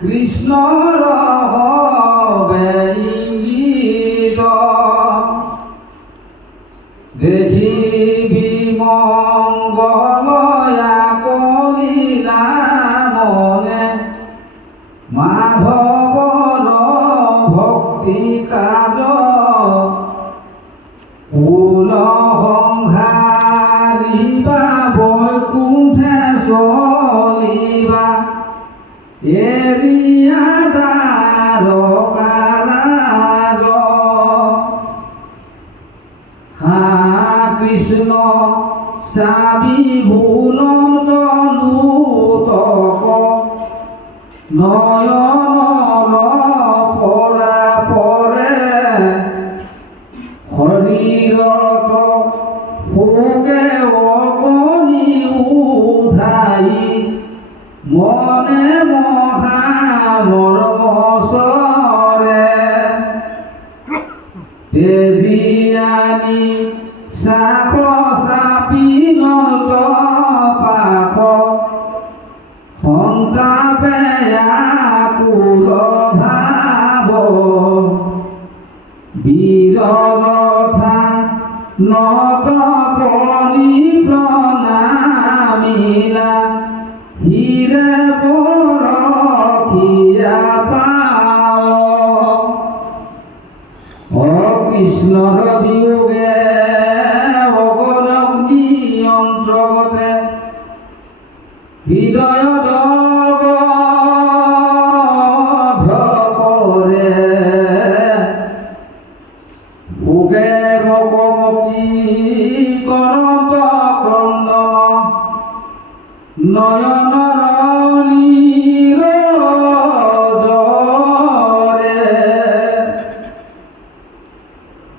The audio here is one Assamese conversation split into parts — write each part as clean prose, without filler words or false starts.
কৃষ্ণৰ হবে ইংগিত দেখিবি মংগলয়া কলিলা মনে মাধৱৰ ভক্তি কাজ কুল সংহাৰিবা বৈকুণ্ঠে চলিবা এৰিয়া দ্বাৰকাৰাজ হা কৃষ্ণ চাবি ভুলন্ত লুতক নয়নৰ পৰা পৰে শৰীৰত শোকে অগনি উধাই মনে মহা মৰমচৰে তেজিয়ানি চাপ চাপি নত পাখ সন্তাপে আকুল ভাৱ বিৰলথা নত পৰি প্ৰণামিলা হিৰে পৰখিয়া পাও কৃষ্ণৰ বিয়োগে অগনগ্নি অন্তৰ্গতে হৃদয় দগ্ধ কৰে ভোগে মকমকি কৰন্ত ক্ৰন্দন নয়নৰ নীৰজৰে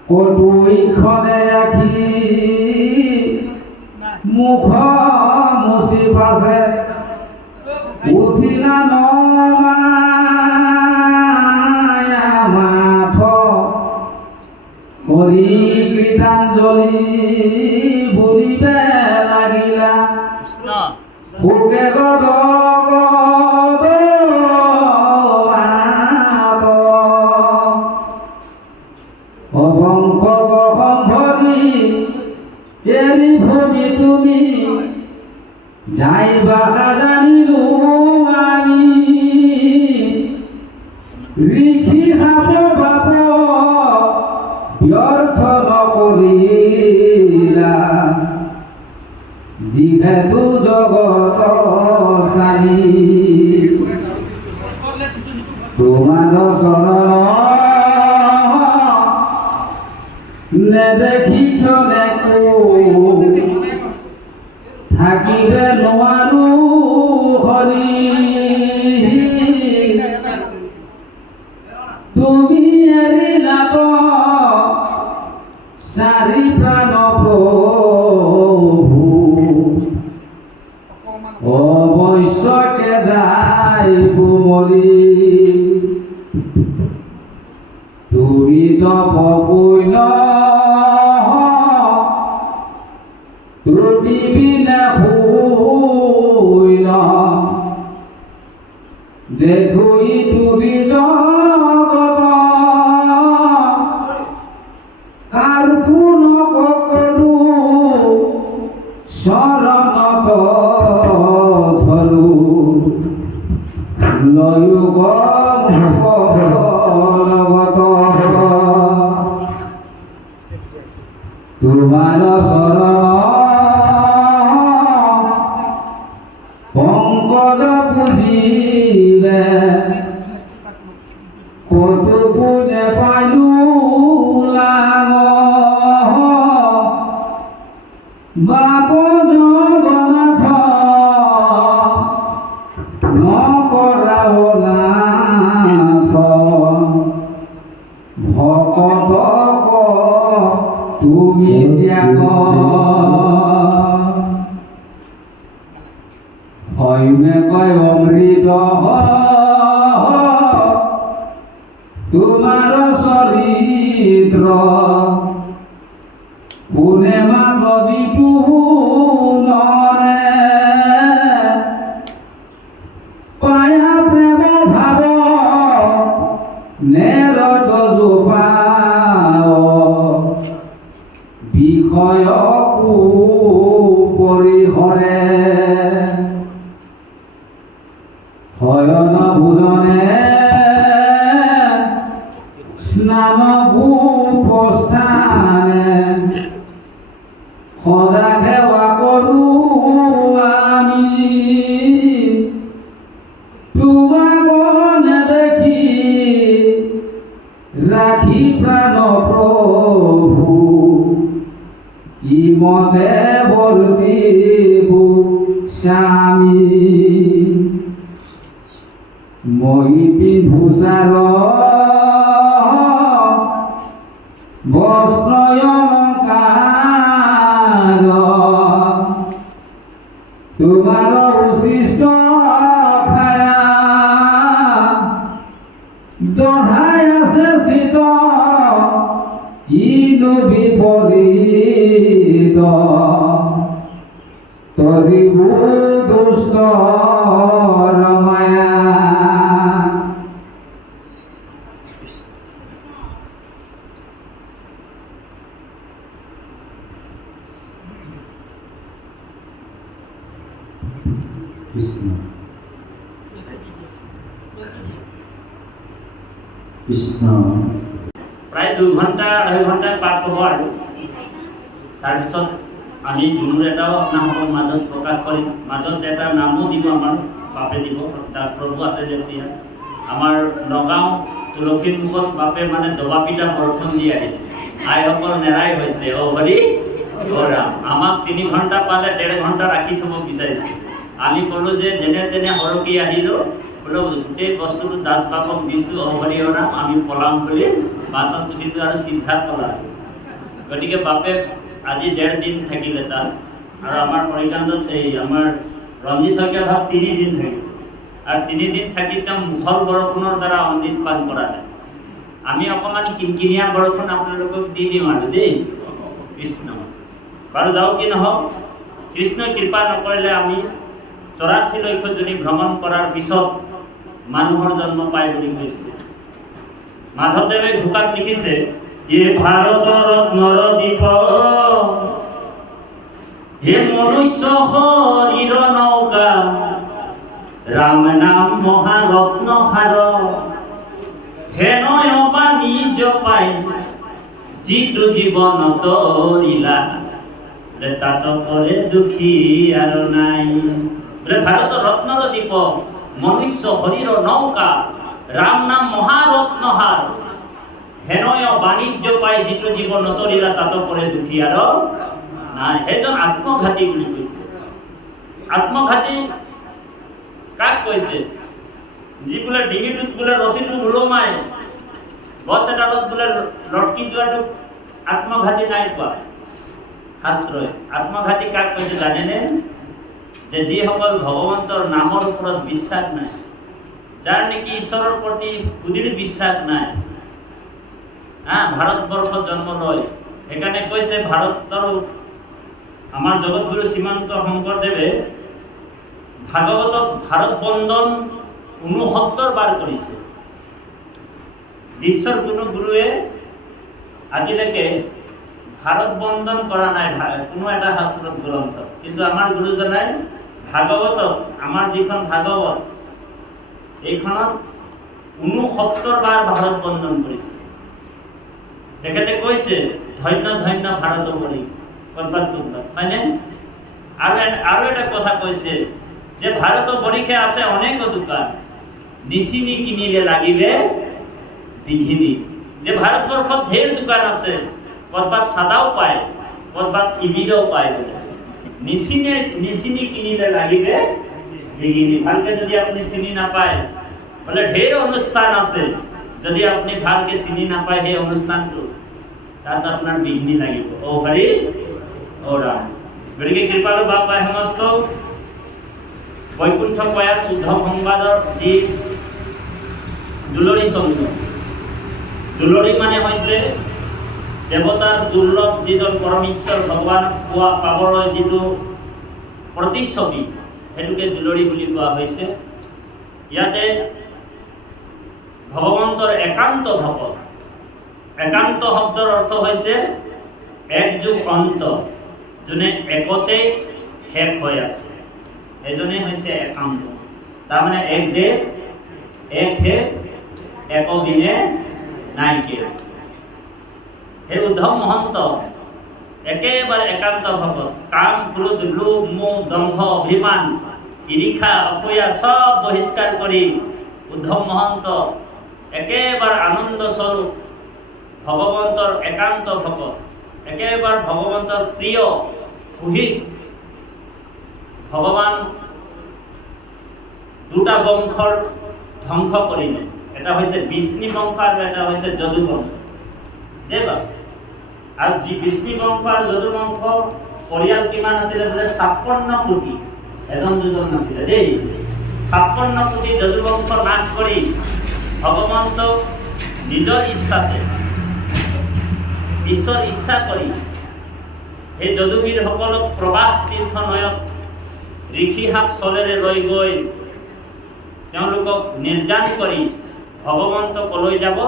কটুইখনে আখি মুখ মুচি পাছে উঠিলা নমায়া মাথ কৰি কৃতাঞ্জলি বুলিবে লাগিলা ভোগে অবংশ ভৰি এৰি ভূমি তুমি যাইবা জানিলো আমি ঋষি সাপ বাপ ব্যৰ্থ নকৰিলা যিহেতু জগত চাৰি তোমাৰ চৰণ নেদেখি ক্ষণেকো থাকিবে নোৱাৰো হৰি তুমি এৰিলা তো চাৰি প্ৰাণ প্ৰভু অৱশ্যকে যাইব মৰি তুমি তপপুণ্য তুমি বিনা শুইল দেখুই তুলি জগত কাৰু নকৰো শৰণত ধৰো লয়ুগ তোমাৰ শৰণ পংকজ পুজিবে কতো পুনে পাইলো লাগ বাপ জগন্নাথ নকৰাও নাথ ভকতক তুমি ত্যাগ হইমে কয় অমৃত তোমাৰ চৰিত্ৰ কোনে মাত্ৰ যিটো নৰে পায়া প্ৰেম ভাৱ শয়ন ভোজনে স্নান উপস্থানে সদা সেৱা কৰো আমি তোমাক নেদেখি রাখি প্রাণ প্রভু ইমদে বর্তিব স্বামী মই পিন্ধু সার বস্ত্রয়লঙ্কার তোমার উশিষ্ট খায়া দঢ়াই আছে শীত ইনো বিপৰীত তৰিবু দুষ্ট ৰমায়া কৃষ্ণ কৃষ্ণ প্ৰায় 2 ঘণ্টা 2.5 ঘণ্টা পাঠ হ'ব আৰু তাৰপিছত আমি গুৰু এটাও আপোনালোকৰ মাজত প্ৰকাশ কৰিম মাজত এটা নামো দিব আমাৰ বাপে দিব দাস প্ৰভু আছে যেতিয়া আমাৰ নগাঁও তুলসীমুখত বাপে মানে দবাপিটা বৰষুণ দি আহিল আইসকল নেৰাই হৈছে অ হৰি অ ৰাম আমাক 3 ঘণ্টা পালে 1.5 ঘণ্টা ৰাখি থ'ব বিচাৰিছে আমি ক'লো যে যেনে তেনে সৰকি আহিলোঁ বোলো গোটেই বস্তুটো দাস বাপক দিছোঁ অ হৰি অ ৰাম আমি পলাম বুলি বাছত উঠিলোঁ আৰু চিধা পলালোঁ গতিকে বাপে আজি 1.5 দিন থাকিলে তাত আৰু আমাৰ পৰিকান্তত এই আমাৰ ৰঞ্জিত শইকীয়া ভাগ 3 দিন থাকিল আৰু 3 দিন থাকি তেওঁ মুখল বৰষুণৰ দ্বাৰা অমৃত পান কৰালে আমি অকণমান কিনকিনীয়া বৰষুণ আপোনালোকক দি দিম আৰু দেই কৃষ্ণ বাৰু যাওঁ কি নহওক কৃষ্ণই কৃপা নকৰিলে আমি 84 লক্ষ জনী ভ্ৰমণ কৰাৰ পিছত মানুহৰ জন্ম পায় বুলি কৈছে মাধৱদেৱে ঘোষাত লিখিছে এ ভাৰতৰ নৰদ্বীপ হে মনুষ্য শৰীৰ নৌকা ৰাম নাম মহাৰত্ন সাৰ হে নয় বাণিজ্য পাই যিটো জীৱনত লীলা তাত পৰে দুখী আৰু নাই বোলে ভাৰতৰ ৰত্নৰ দ্বীপ মনুষ্য শৰীৰ নৌকা ৰাম নাম মহাৰত্ন সাৰ হেনয় বাণিজ্য পাই যিটো জীৱন নতৰিলা তাত পৰে দুখী আৰু নাই সেইজন আত্মঘাতী বুলি কৈছে আত্মঘাতী কাক কৈছে যি বোলে ডিঙিটোত বোলে ৰছীটো ওলমাই গছ এডালত বোলে লটকি যোৱাটো আত্মঘাতী নাই কোৱা শাস্ত্ৰই আত্মঘাতী কাক কৈছে জানেনে যে যিসকল ভগৱন্তৰ নামৰ ওপৰত বিশ্বাস নাই যাৰ নেকি ঈশ্বৰৰ প্ৰতি সুদৃঢ় বিশ্বাস নাই ভাৰতবৰ্ষত জন্ম লয় সেইকাৰণে কৈছে ভাৰতৰ আমাৰ জগতগুৰু শ্ৰীমন্ত শংকৰদেৱে ভাগৱতত ভাৰত বন্দন 69 বাৰ কৰিছে বিশ্বৰ কোনো গুৰুৱে আজিলৈকে ভাৰত বন্দন কৰা নাই কোনো এটা শাস্ত্ৰত গ্ৰন্থ কিন্তু আমাৰ গুৰুজনাই ভাগৱতত আমাৰ যিখন ভাগৱত এইখনত 69 বাৰ ভাৰত বন্দন কৰিছে তেখেতে কৈছে ধন্য ধন্য ভাৰতৰ পৰি কতবাত হয়নে আৰু এটা কথা কৈছে যে ভাৰতৰ পৰীক্ষা আছে অনেক দোকান নিচিনি কিনিলে লাগিলে বিঘিনি যে ভাৰতবৰ্ষত ঢেৰ দোকান আছে কতবাত সাদাও পায় কতবাত ইবিলও পায় নিচিনি কিনিলে লাগিলে বিঘিনি ভালকে যদি আপুনি চিনি নাপায় বলে ঢেৰ অনুষ্ঠান আছে যদি আপনি ভালকে চিনি নাপায় সেই অনুষ্ঠানটো তাত আপনার বিঘ্নি লাগিব ও হৰি ও ৰাম গতিকে কৃপালু বাপাই সমস্ত বৈকুণ্ঠ প্ৰয়াত উদ্ধৱ সংবাদৰ যি দুলৰী চন্দ্ৰ দুলৰী মানে হৈছে দেৱতাৰ দুৰ্লভ যিজন পৰমেশ্বৰ ভগৱানক পাবলৈ যিটো প্ৰতিচ্ছবি সেইটোকে দুলৰী বুলি কোৱা হৈছে ইয়াতে ভগৱন্তৰ একান্ত ভকত একান্ত শব্দৰ অৰ্থ হৈছে এক যুগ অন্ত যোনে একতে শেষ হৈ আছে এজনে হৈছে একান্ত তাৰমানে এক দেহ এক হে একবিনে নাইকিয়া। সেই উদ্ধৱ মহন্ত একেবাৰে একান্ত ভকত, কাম ক্ৰোধ লোভ মোহ দম্ভ অভিমান ঈৰ্ষা অসূয়া সব বহিষ্কাৰ কৰি উদ্ধৱ মহন্ত একেবাৰে আনন্দ স্বৰূপ ভগৱন্তৰ একান্ত ভকত, একেবাৰে ভগৱন্তৰ প্ৰিয় সুহিত ভগৱান দুটা বংশৰ ধ্বংস কৰিলে, এটা হৈছে বিষ্ণু বংশ আৰু এটা হৈছে যদু বংশ। দেবা আৰু বিষ্ণু বংশ আৰু যদু বংশ পৰিয়াল কিমান আছিলে বোলে 56 কোটি, এজন দুজন নাছিলে দেই। 56 কোটি যদু বংশ নাশ কৰি ভগৱন্ত নিজৰ ইচ্ছাতে ঈশ্বৰ ইচ্ছা কৰি এই যদুবীৰসকলক প্ৰবাহ তীৰ্থ নয়ক ঋষি সাপ চলেৰে লৈ গৈ তেওঁলোকক নিৰ্যান কৰি ভগৱন্ত কলৈ যাব,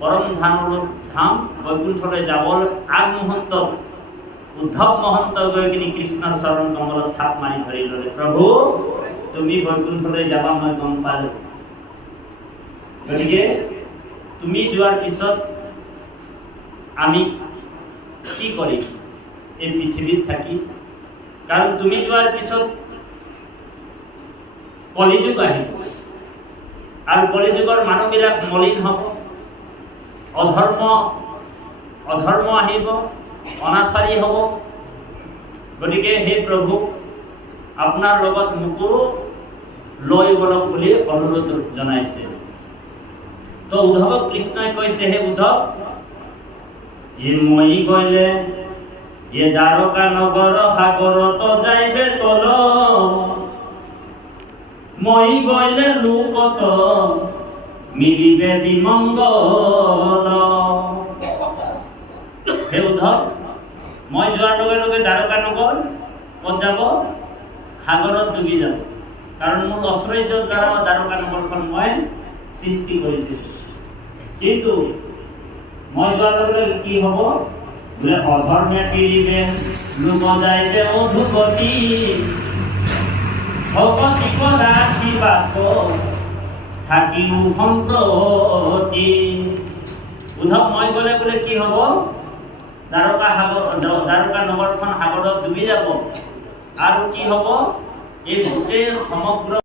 পৰম ধাম বৈকুণ্ঠলৈ যাবৰ আগমুহূৰ্তত উদ্ধৱ মহন্ত গৈ কিনি কৃষ্ণৰ চৰণ কমলত থাপ মাৰি ধৰি ল'লে, প্ৰভু তুমি বৈকুণ্ঠলৈ যাবা মই গম পালোঁ, গতিকে তুমি যোৱাৰ পিছত আমি কি কৰিম এই পৃথিৱীত থাকি, কাৰণ তুমি যোৱাৰ পিছত কলিযুগ আহিব আৰু কলিযুগৰ মানুহবিলাক মলিন হ'ব, অধৰ্ম আহিব, অনাচাৰী হ'ব। গতিকে হে প্ৰভু আপোনাৰ লগত মোকো লৈ বলক বুলি অনুৰোধ জনাইছে। তো উদ্ধৱক কৃষ্ণই কৈছে, হে উদ্ধৱ মই গ'লে দ্বাৰকা নগৰ সাগৰত যাইবে তল, মই গ'লে লোকত মিলিবে বিমংগল। হে উদ্ধৱ মই যোৱাৰ লগে লগে দ্বাৰকা নগৰ ক'ত যাব, সাগৰত ডুবি যাব, কাৰণ মোৰ ঐশ্বৰ্যৰ দ্বাৰা দ্বাৰকা নগৰখন মই সৃষ্টি কৰিছিলোঁ। কিন্তু মই যোৱাৰ লগে লগে কি হ'ব বোলে অধৰ্মে পীড়িবে লোক যাইবে অধুগতি, ভগতি ৰাখি বাক থাকিও সম্প্ৰতি। উদ্ধৱ মই গ'লে বোলে কি হ'ব, দ্বাৰকা নগৰখন সাগৰত ডুবি যাব, আৰু কি হ'ব এই গোটেই সমগ্ৰ